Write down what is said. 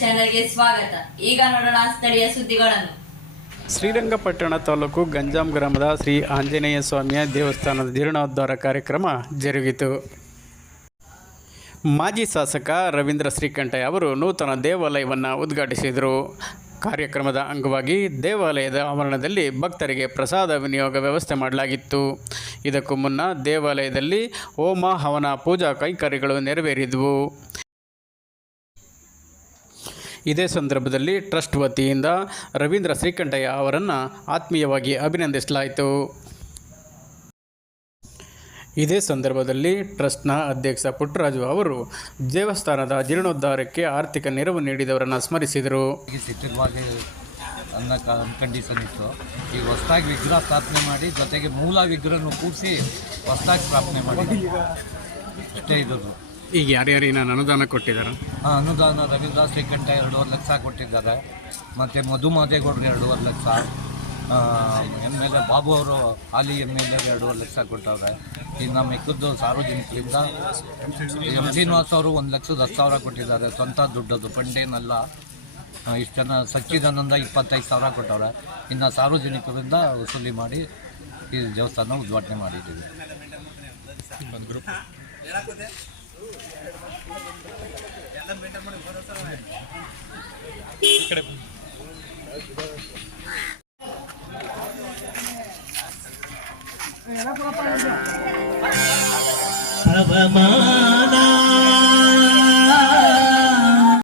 ಚಾನೆಲ್ಗೆ ಸ್ವಾಗತ. ಈಗ ನೋಡೋಣ ಸ್ಥಳೀಯ ಸುದ್ದಿಗಳನ್ನು. ಶ್ರೀರಂಗಪಟ್ಟಣ ತಾಲೂಕು ಗಂಜಾಂ ಗ್ರಾಮದ ಶ್ರೀ ಆಂಜನೇಯ ಸ್ವಾಮಿಯ ದೇವಸ್ಥಾನದ ಜೀರ್ಣೋದ್ಧಾರ ಕಾರ್ಯಕ್ರಮ ಜರುಗಿತು. ಮಾಜಿ ಶಾಸಕ ರವೀಂದ್ರ ಶ್ರೀಕಂಠಯ್ಯ ಅವರು ನೂತನ ದೇವಾಲಯವನ್ನು ಉದ್ಘಾಟಿಸಿದರು. ಕಾರ್ಯಕ್ರಮದ ಅಂಗವಾಗಿ ದೇವಾಲಯದ ಆವರಣದಲ್ಲಿ ಭಕ್ತರಿಗೆ ಪ್ರಸಾದ ವಿನಿಯೋಗ ವ್ಯವಸ್ಥೆ ಮಾಡಲಾಗಿತ್ತು. ಇದಕ್ಕೂ ಮುನ್ನ ದೇವಾಲಯದಲ್ಲಿ ಹೋಮ, ಹವನ, ಪೂಜಾ, ಕೈಂಕರ್ಯಗಳು ನೆರವೇರಿದವು. ಇದೇ ಸಂದರ್ಭದಲ್ಲಿ ಟ್ರಸ್ಟ್ ವತಿಯಿಂದ ರವೀಂದ್ರ ಶ್ರೀಕಂಠಯ್ಯ ಅವರನ್ನು ಆತ್ಮೀಯವಾಗಿ ಅಭಿನಂದಿಸಲಾಯಿತು. ಇದೇ ಸಂದರ್ಭದಲ್ಲಿ ಟ್ರಸ್ಟ್ನ ಅಧ್ಯಕ್ಷ ಪುಟ್ಟರಾಜು ಅವರು ದೇವಸ್ಥಾನದ ಜೀರ್ಣೋದ್ಧಾರಕ್ಕೆ ಆರ್ಥಿಕ ನೆರವು ನೀಡಿದವರನ್ನು ಸ್ಮರಿಸಿದರು. ಅನ್ನೋ ಕಂಡೀಷನ್ ಇತ್ತು. ಈಗ ಹೊಸದಾಗಿ ವಿಗ್ರಹ ಸ್ಥಾಪನೆ ಮಾಡಿ ಜೊತೆಗೆ ಮೂಲ ವಿಗ್ರಹವನ್ನು ಕೂಡಿಸಿ ಹೊಸದಾಗಿ ಸ್ಥಾಪನೆ ಮಾಡಿ ಅಷ್ಟೇ ಇರೋದು ಈಗ ಯಾರ್ಯಾರಿನ ಅನುದಾನ ಕೊಟ್ಟಿದ್ದಾರೆ? ಆ, ಅನುದಾನ ರವೀಂದ್ರ ಶ್ರೀಕಂಠ ಎರಡೂವರೆ ಲಕ್ಷ ಕೊಟ್ಟಿದ್ದಾರೆ. ಮತ್ತು ಮಧು ಮಾದೇಗೌಡರು ಎರಡೂವರೆ ಲಕ್ಷ. ಎಂ ಎಲ್ ಎ ಬಾಬು ಅವರು ಹಾಲಿ ಎಂ ಎಲ್ ಎ ಎರಡೂವರೆ ಲಕ್ಷ ಕೊಟ್ಟವ್ರೆ. ಇನ್ನು ಮಿಕ್ಕದ್ದು ಸಾರ್ವಜನಿಕರಿಂದ ಎಂ ಶ್ರೀನಿವಾಸ್ ಅವರು ಒಂದು ಲಕ್ಷದ ಹತ್ತು ಸಾವಿರ ಕೊಟ್ಟಿದ್ದಾರೆ. ಸ್ವಂತ ದುಡ್ಡದು ಫಂಡೇನಲ್ಲ ಆ, ಇಷ್ಟು ಜನ ಸಚ್ಚಿದಾನಂದ ಇಪ್ಪತ್ತೈದು ಸಾವಿರ ಕೊಟ್ಟವ್ರೆ. ಇನ್ನು ಸಾರ್ವಜನಿಕರಿಂದ ವಸೂಲಿ ಮಾಡಿ ಈ ದೇವಸ್ಥಾನ ಉದ್ಘಾಟನೆ ಮಾಡಿದ್ದೀವಿ. ಅವಮಾನ